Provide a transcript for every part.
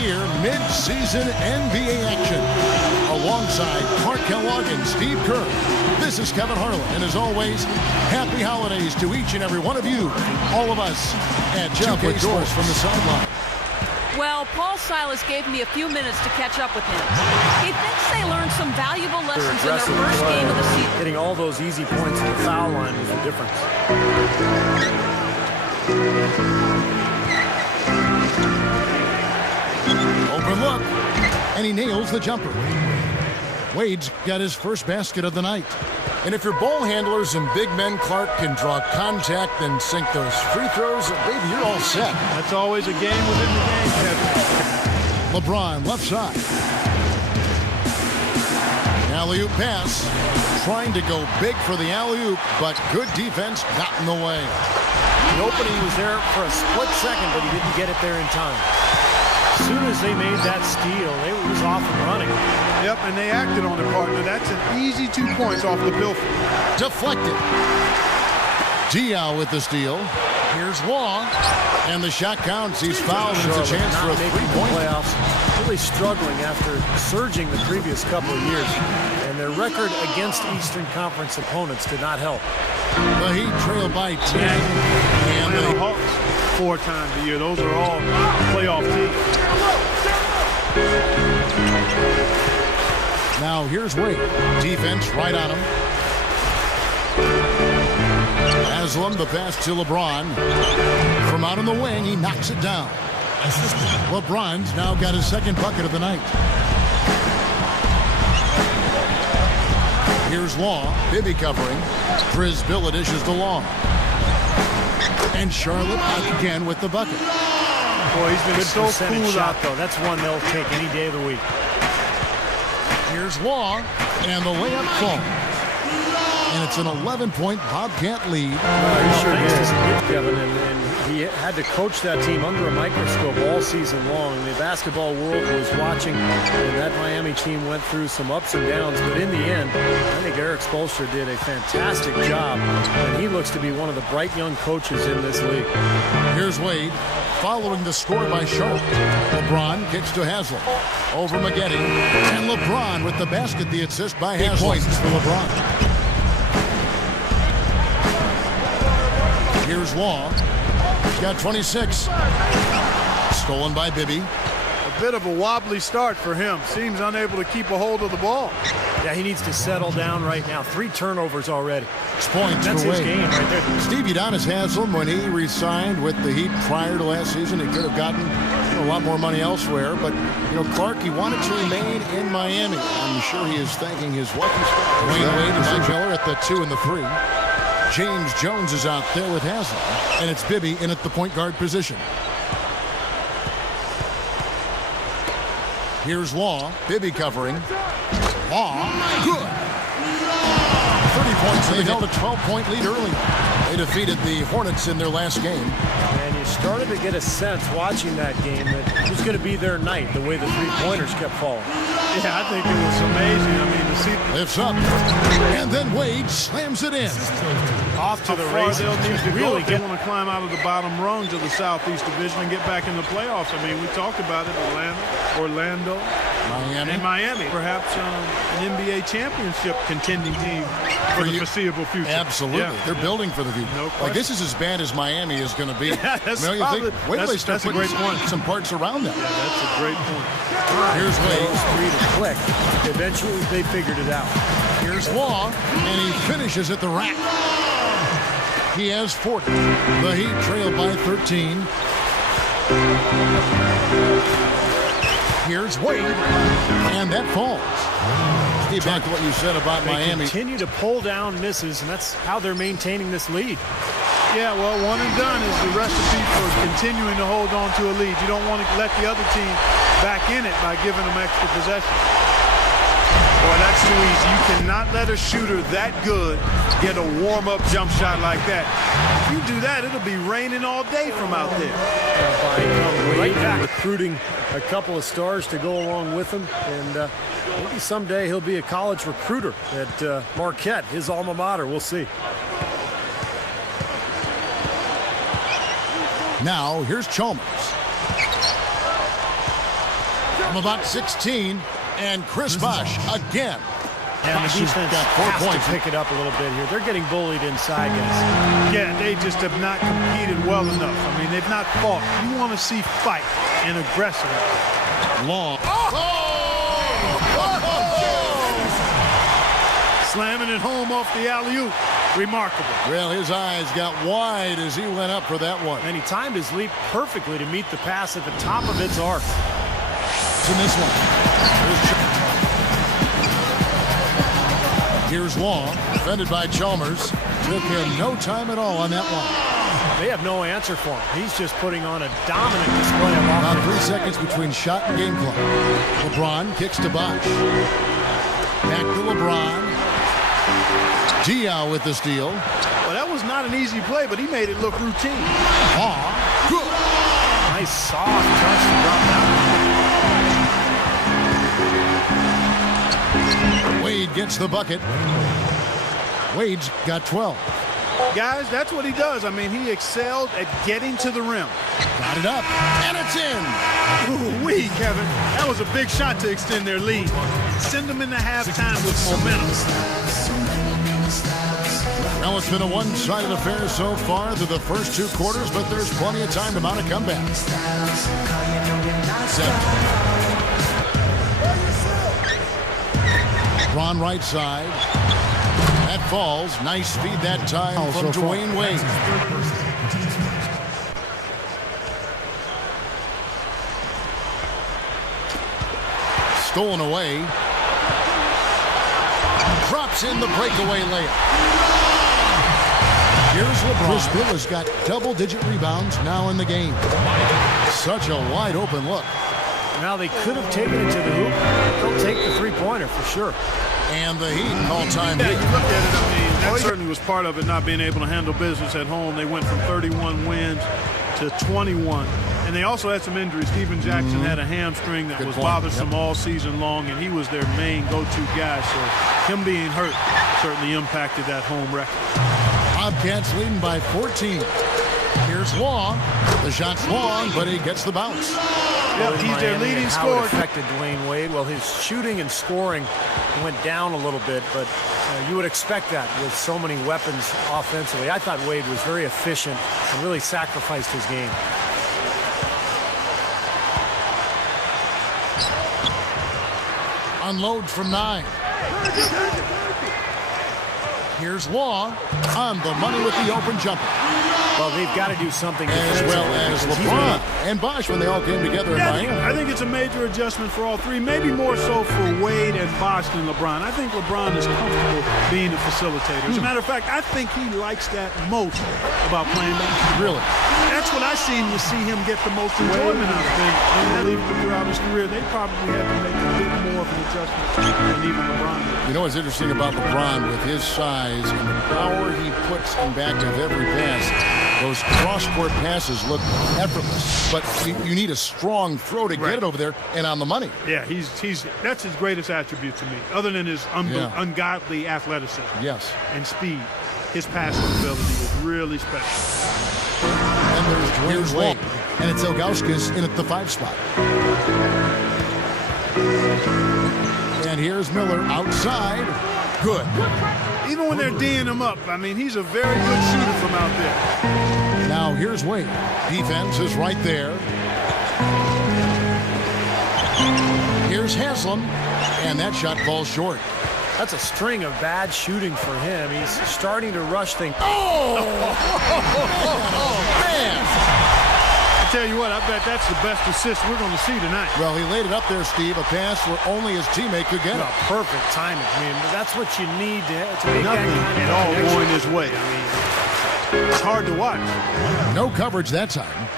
year mid-season NBA action. Alongside Clark Kellogg and Steve Kerr, this is Kevin Harlan. And as always, happy holidays to each and every one of you, all of us at 2K Sports from the sideline. Well, Paul Silas gave me a few minutes to catch up with him. He thinks they learned some valuable lessons in their first game of the season. Hitting all those easy points at the foul line was the difference. Open look, and he nails the jumper. Wade's got his first basket of the night. And if your ball handlers and big men Clark can draw contact and sink those free throws, baby, you're all set. That's always a game within the game, Kevin. LeBron left side. Alley-oop pass. Trying to go big for the alley-oop, but good defense got in the way. The opening was there for a split second, but he didn't get it there in time. As soon as they made that steal, it was off and running. Yep, and they acted on it, partner. That's an easy 2 points off the bill. Deflected. Diaw with the steal. Here's Law. And the shot counts. He's fouled, and it's a chance for a three-point. Playoffs. Really struggling after surging the previous couple of years. And their record against Eastern Conference opponents did not help. The Heat trail by 10. And the Hawks 4 times a year. Those are all playoff teams. Now here's Wade. Defense right on him. Haslam, the pass to LeBron. From out on the wing, he knocks it down. LeBron's now got his second bucket of the night. Here's Law. Bibby covering. Chris Billa dishes to Law. And Charlotte back again with the bucket. Boy, he's been good so cool shot, though. That's one they'll take any day of the week. Here's Law, and the layup falls. And it's an 11-point Bobcat lead. He sure is, Kevin, and he had to coach that team under a microscope all season long. The basketball world was watching, and that Miami team went through some ups and downs. But in the end, I think Eric Spoelstra did a fantastic job, and he looks to be one of the bright young coaches in this league. Here's Wade, following the score by Charlotte. LeBron kicks to Haslam. Over Maggette, and LeBron with the basket, the assist by Haslam. For LeBron. Here's Law. He's got 26. Stolen by Bibby. A bit of a wobbly start for him. Seems unable to keep a hold of the ball. Yeah, he needs to settle down right now. 3 turnovers already. 6 points That's for his Wade. game right there. Steve Udonis Haslam, when he re-signed with the Heat prior to last season, he could have gotten a lot more money elsewhere. But, Clark, he wanted to remain in Miami. I'm sure he is thanking his lucky stars. Wayne Wade and Zach Miller at the 2 and the 3. James Jones is out there with Haslam. And it's Bibby in at the point guard position. Here's Law. Bibby covering. Law. Good. 30 points. They held a 12-point lead early. They defeated the Hornets in their last game. And you started to get a sense watching that game that it was going to be their night, the way the three-pointers kept falling. Yeah, I think it was amazing. I mean, to see... Lifts up. And then Wade slams it in. Off to the far races. they'll need to Really go if they want to climb out of the bottom rungs of the Southeast Division and get back in the playoffs. I mean, we talked about it. Orlando, Miami. and Miami. Perhaps an NBA championship contending team for the foreseeable future. Absolutely. Yeah. They're building for the future. No Like, this is as bad as Miami is going to be. Yeah, that's Wait till they start that's a great putting point. some parts around them. Yeah, that's a great point. Here's Wade. Those 3 to click. Eventually, they figured it out. Here's Law, and he finishes at the rack. He has 40. The Heat trail by 13. Here's Wade, and that falls. Steve, back to what you said about They Miami. continue to pull down misses, and that's how they're maintaining this lead. Yeah, well, one and done is the recipe for continuing to hold on to a lead. You don't want to let the other team back in it by giving them extra possession. Boy, that's too easy. You cannot let a shooter that good get a warm-up jump shot like that. If you do that, it'll be raining all day from out there. By Wade recruiting a couple of stars to go along with him, and maybe someday he'll be a college recruiter at Marquette, his alma mater. We'll see. Now, here's Chalmers. From about 16, and Chris Bosh again. And the defense got 4 has points. to pick it up a little bit here. They're getting bullied inside, guys. Yeah, they just have not competed well enough. I mean, they've not fought. You want to see fight and aggressive. Long. Slamming it home off the alley-oop. Remarkable. Well, his eyes got wide as he went up for that one. And he timed his leap perfectly to meet the pass at the top of its arc. In this one. Here's Long, defended by Chalmers. Took him no time at all on that one. They have no answer for him. He's just putting on a dominant display of About offense. 3 seconds between shot and game clock. LeBron kicks to Bosh. Back to LeBron. Diaw with the steal. Well, that was not an easy play, but he made it look routine. Good. Nice soft touch to drop that. Wade gets the bucket. Wade's got 12. Guys, that's what he does. I mean, he excelled at getting to the rim. Got it up, and it's in. Ooh-wee, Kevin. That was a big shot to extend their lead. Send them into halftime with momentum. Well, it's been a one-sided affair so far through the first 2 quarters, but there's plenty of time to mount a comeback. 7. Ron right side. That falls. Nice feed that time from Dwayne Wade. Stolen away. Drops in the breakaway layup. Here's LeBron. Chris Bill has got double-digit rebounds now in the game. Such a wide-open look. Now they could have taken it to the hoop. They'll take the three-pointer for sure. And the Heat call time Yeah, here. you look at it, I mean, that certainly was part of it, not being able to handle business at home. They went from 31 wins to 21. And they also had some injuries. Steven Jackson had a hamstring that Good was point. bothersome all season long, and he was their main go-to guy. So him being hurt certainly impacted that home record. Bobcats leading by 14. Here's Long. The shot's long, but he gets the bounce. Yep, he's their Miami leading and how it scorer. affected Dwayne Wade. Well, his shooting and scoring went down a little bit, but you would expect that with so many weapons offensively. I thought Wade was very efficient and really sacrificed his game. Unloads from 9. Here's Long on the money with the open jumper. Well, they've got to do something As well as defensively. LeBron and Bosh when they all came together in Yeah, Miami. I think it's a major adjustment for all three, maybe more so for Wade and Bosh than LeBron. I think LeBron is comfortable being a facilitator. As a matter of fact, I think he likes that most about playing basketball. Really? That's what I seem to see him get the most enjoyment out of it. Unbelievable throughout his career. They probably had to make a bit more of an adjustment than even LeBron did. You know what's interesting about LeBron with his size and the power he puts in back of every pass? Those cross-court passes look effortless, but you need a strong throw to get it over there and on the money. Yeah, that's his greatest attribute to me, other than his ungodly athleticism Yes. and speed. His passing ability is really special. And there's Dwayne Wade, and it's Ilgauskas in at the 5 spot. And here's Miller outside. Good. Even when they're D'ing him up, I mean, he's a very good shooter from out there. Now here's Wade. Defense is right there. Here's Haslam, and that shot falls short. That's a string of bad shooting for him. He's starting to rush things. Oh, man. I tell you what, I bet that's the best assist we're going to see tonight. Well, he laid it up there, Steve, a pass where only his teammate could get it. Well, perfect timing. I mean, that's what you need to make Nothing that kind at of all connection. going his way. I mean, it's hard to watch. No coverage that time.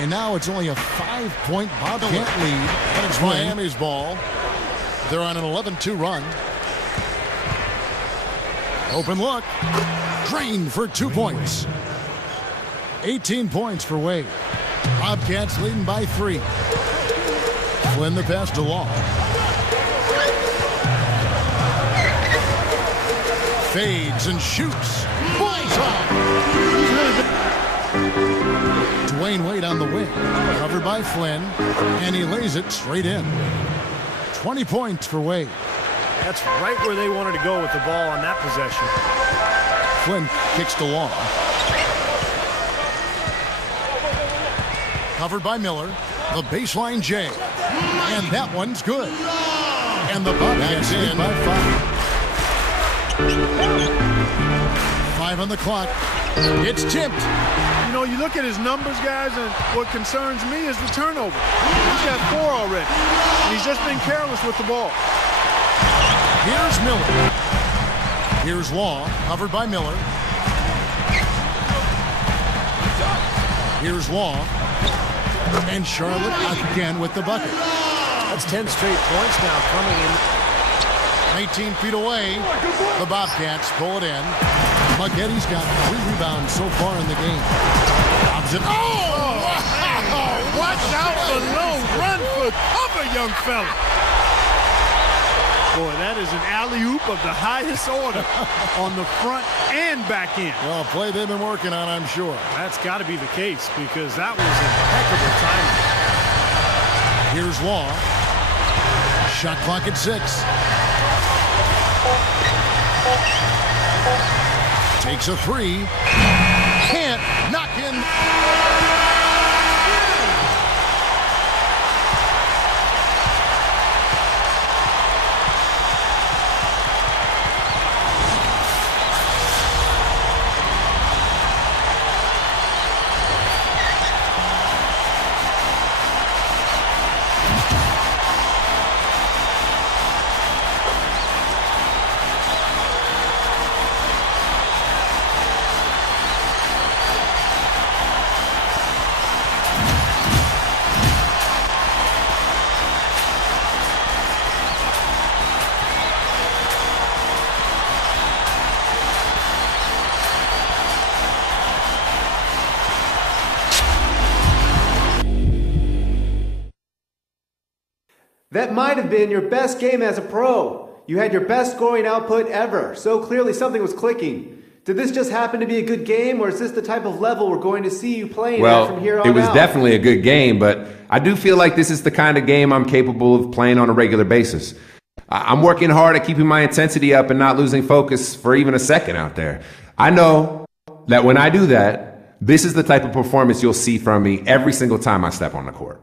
And now it's only a 5-point Bobcat lead. And it's Miami's ball. They're on an 11-2 run. Open look. Drained for 2 points. 18 points for Wade. Bobcats leading by 3. Flynn the pass to Long. Fades and shoots. Boys up. Dwayne Wade on the wing. Covered by Flynn. And he lays it straight in. 20 points for Wade. That's right where they wanted to go with the ball on that possession. Flynn kicks to Long. Covered by Miller. The baseline J. And that one's good. And the Bobcats in by 5. 5 on the clock. It's tipped. You know, you look at his numbers, guys, and what concerns me is the turnover. He's got 4 already. And he's just been careless with the ball. Here's Miller. Here's Law, covered by Miller. Here's Law. And Charlotte again with the bucket. That's 10 straight points now coming in. 18 feet away. The Bobcats pull it in. Maggetti's got 3 rebounds so far in the game. Bobs it. Oh! Watch out below. Run for cover, young fella. Boy, that is an alley-oop of the highest order on the front and back end. Well, a play they've been working on, I'm sure. That's got to be the case because that was impeccable timing. Here's Law. Shot clock at 6. Takes a 3. Can't knock in. That might have been your best game as a pro. You had your best scoring output ever, so clearly something was clicking. Did this just happen to be a good game, or is this the type of level we're going to see you playing at from here on out? Well, it was definitely a good game, but I do feel like this is the kind of game I'm capable of playing on a regular basis. I'm working hard at keeping my intensity up and not losing focus for even a second out there. I know that when I do that, this is the type of performance you'll see from me every single time I step on the court.